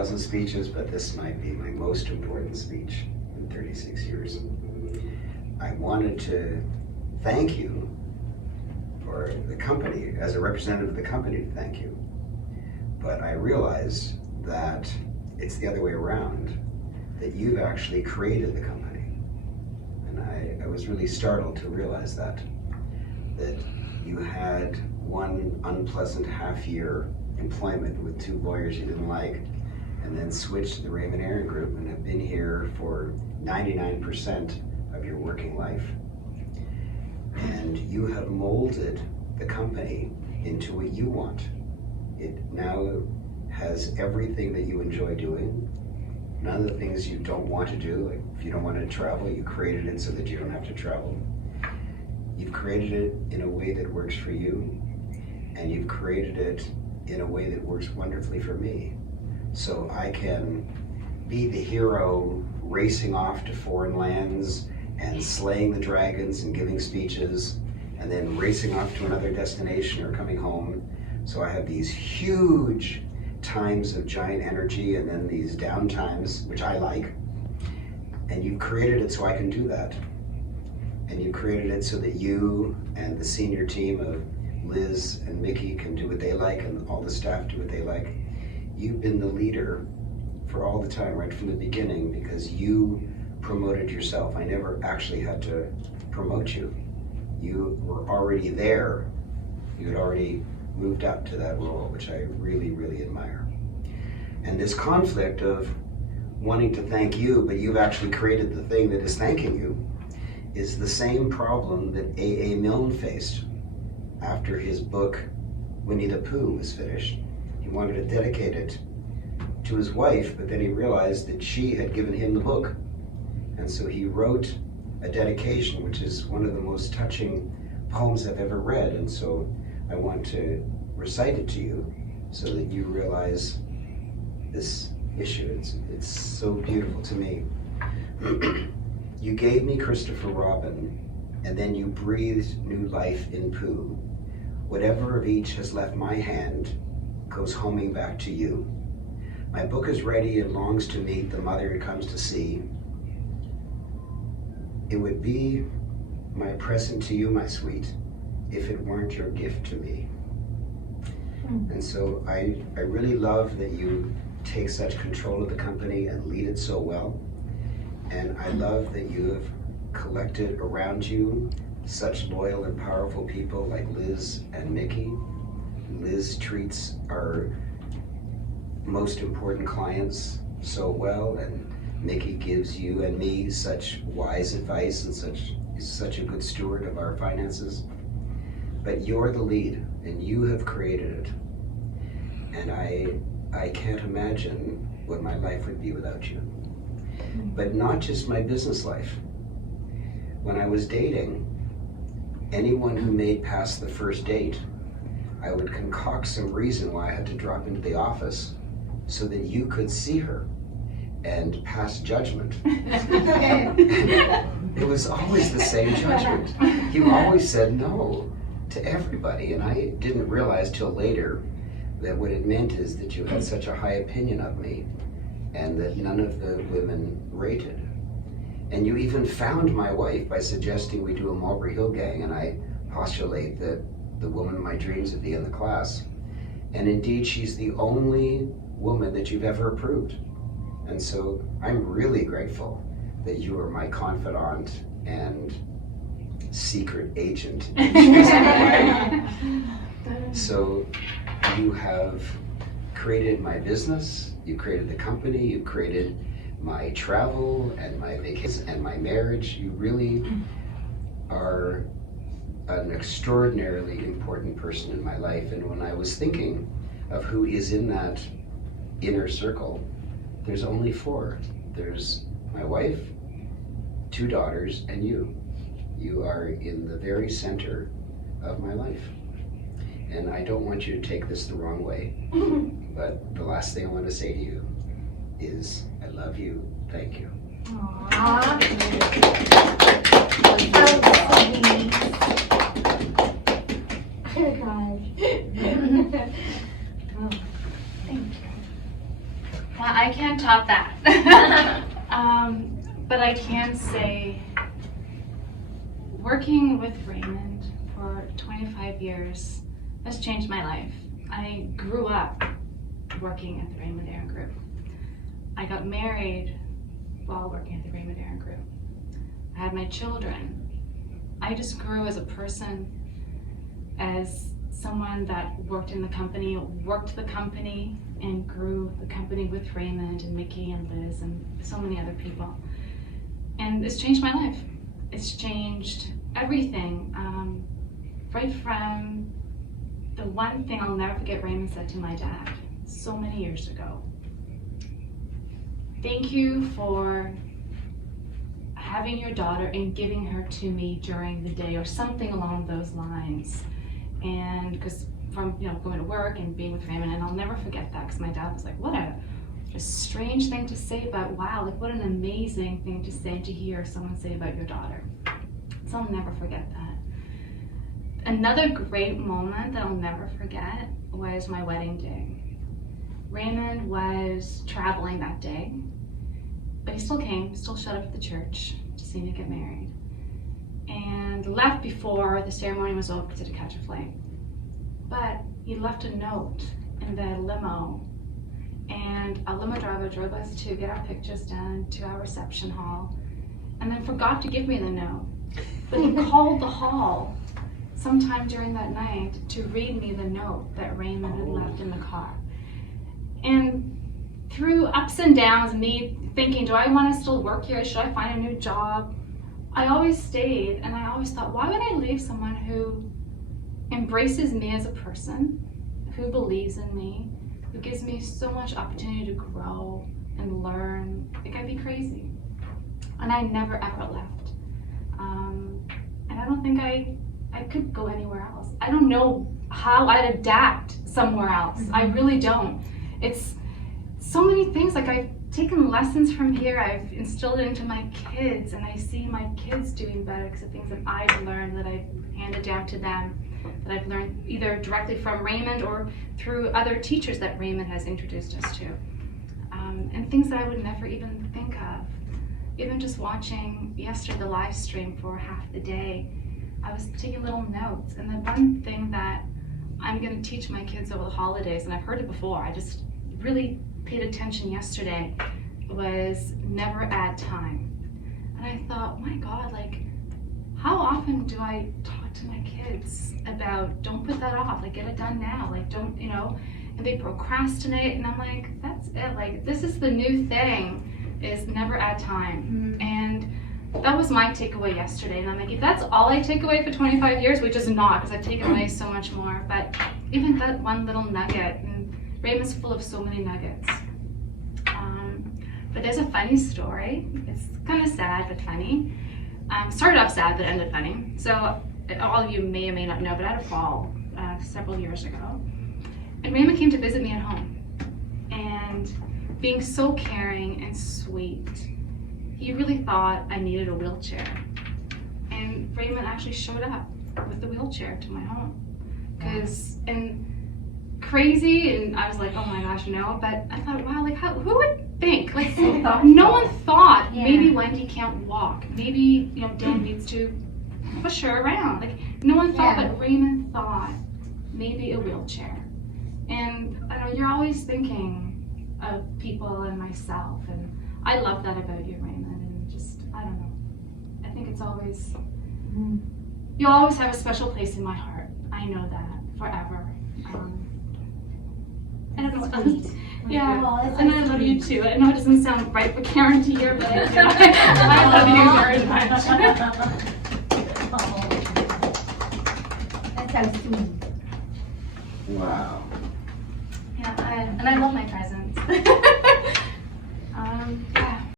100,000 speeches, but this might be my most important speech in 36 years. I wanted to thank you, or the company, as a representative of the company, to thank you. But I realized that it's the other way around, that you've actually created the company. And I was really startled to realize that you had one unpleasant half-year employment with two lawyers you didn't like, and then switched to the Raymond Aaron Group and have been here for 99% of your working life. And you have molded the company into what you want. It now has everything that you enjoy doing. None of the things you don't want to do, like if you don't want to travel, you created it so that you don't have to travel. You've created it in a way that works for you, and you've created it in a way that works wonderfully for me. So I can be the hero racing off to foreign lands and slaying the dragons and giving speeches, and then racing off to another destination or coming home. So I have these huge times of giant energy and then these down times, which I like. And you've created it so I can do that. And you created it so that you and the senior team of Liz and Mickey can do what they like, and all the staff do what they like. You've been the leader for all the time, right from the beginning, because you promoted yourself. I never actually had to promote you. You were already there. You had already moved up to that role, which I really, really admire. And this conflict of wanting to thank you, but you've actually created the thing that is thanking you, is the same problem that A.A. Milne faced after his book Winnie the Pooh was finished. He wanted to dedicate it to his wife, but then he realized that she had given him the book. And so he wrote a dedication, which is one of the most touching poems I've ever read. And so I want to recite it to you so that you realize this issue. It's so beautiful to me. You gave me Christopher Robin, and then you breathed new life in Pooh. Whatever of each has left my hand goes homing back to you. My book is ready and longs to meet the mother it comes to see. It would be my present to you, my sweet, if it weren't your gift to me. And so I really love that you take such control of the company and lead it so well. And I love that you have collected around you such loyal and powerful people like Liz and Mickey. Liz treats our most important clients so well, and Mickey gives you and me such wise advice and is such a good steward of our finances. But you're the lead, and you have created it. And I can't imagine what my life would be without you. But not just my business life. When I was dating, anyone who made past the first date, I would concoct some reason why I had to drop into the office so that you could see her and pass judgment. It was always the same judgment. You always said no to everybody, and I didn't realize till later that what it meant is that you had such a high opinion of me and that none of the women rated. And you even found my wife by suggesting we do a Mulberry Hill gang, and I postulate that the woman of my dreams would be in the class. And indeed, she's the only woman that you've ever approved. And so I'm really grateful that you are my confidant and secret agent. So you have created my business, you created the company, you created my travel and my vacations and my marriage. You really are an extraordinarily important person in my life. And when I was thinking of who is in that inner circle, there's only four. There's my wife, two daughters, and you. You are in the very center of my life. And I don't want you to take this the wrong way, but the last thing I want to say to you is, I love you, thank you. Aww. Oh gosh. Oh, thank you. Well, But I can say, working with Raymond for 25 years has changed my life. I grew up working at the Raymond Aaron Group. I got married while working at the Raymond Aaron Group. I had my children. I just grew as a person, as someone that worked in the company, worked the company, and grew the company with Raymond and Mickey and Liz and so many other people. And it's changed my life. It's changed everything. Right from the one thing I'll never forget Raymond said to my dad so many years ago. Thank you for having your daughter and giving her to me during the day, or something along those lines. And because from going to work and being with Raymond, and I'll never forget that, because my dad was like, what a strange thing to say, but wow, like what an amazing thing to say, to hear someone say about your daughter. So I'll never forget that. Another great moment that I'll never forget was my wedding day. Raymond was traveling that day, but he still came, still showed up at the church to see me get married, and left before the ceremony was over to catch a flight. But he left a note in the limo, and a limo driver drove us to get our pictures done to our reception hall, and then forgot to give me the note. But he called the hall sometime during that night to read me the note that Raymond had left in the car. And through ups and downs, me thinking, do I want to still work here? Should I find a new job? I always stayed, and I always thought, why would I leave someone who embraces me as a person, who believes in me, who gives me so much opportunity to grow and learn? Like, I'd be crazy. And I never ever left. And I don't think I could go anywhere else. I don't know how I'd adapt somewhere else. I really don't. It's so many things. Like, I've taken lessons from here, I've instilled it into my kids, and I see my kids doing better because of things that I've learned, that I've handed down to them, that I've learned either directly from Raymond or through other teachers that Raymond has introduced us to. And things that I would never even think of. Even just watching yesterday the live stream for half the day, I was taking little notes, and the one thing that I'm going to teach my kids over the holidays, and I've heard it before, I just really paid attention yesterday, was never add time. And I thought, my God, like, how often do I talk to my kids about, don't put that off, like, get it done now, like, don't, and they procrastinate, and I'm like, that's it, like, this is the new thing, is never add time. And that was my takeaway yesterday, and I'm like, if that's all I take away for 25 years, which is not, because I've taken away so much more, but even that one little nugget, and Raymond's full of so many nuggets. But there's a funny story. It's kind of sad, but funny. Started off sad, but ended funny. So all of you may or may not know, but I had a fall several years ago. And Raymond came to visit me at home. And being so caring and sweet, he really thought I needed a wheelchair. And Raymond actually showed up with the wheelchair to my home. And crazy, and I was like, oh my gosh, no. But I thought, wow, like, who would think? Like, no one thought, maybe Wendy can't walk. Maybe, Dan needs to push her around. Like, no one thought, but Raymond thought maybe a wheelchair. And I know you're always thinking of people and myself, and I love that about you, Raymond. And just, I don't know. I think it's always, you'll always have a special place in my heart. I know that forever. I don't know what else. Yeah, Oh, and I love you too. I know it doesn't sound right for Karen to hear, but I do. I love you very much. That's so sweet. Wow. Yeah, and I love my friends.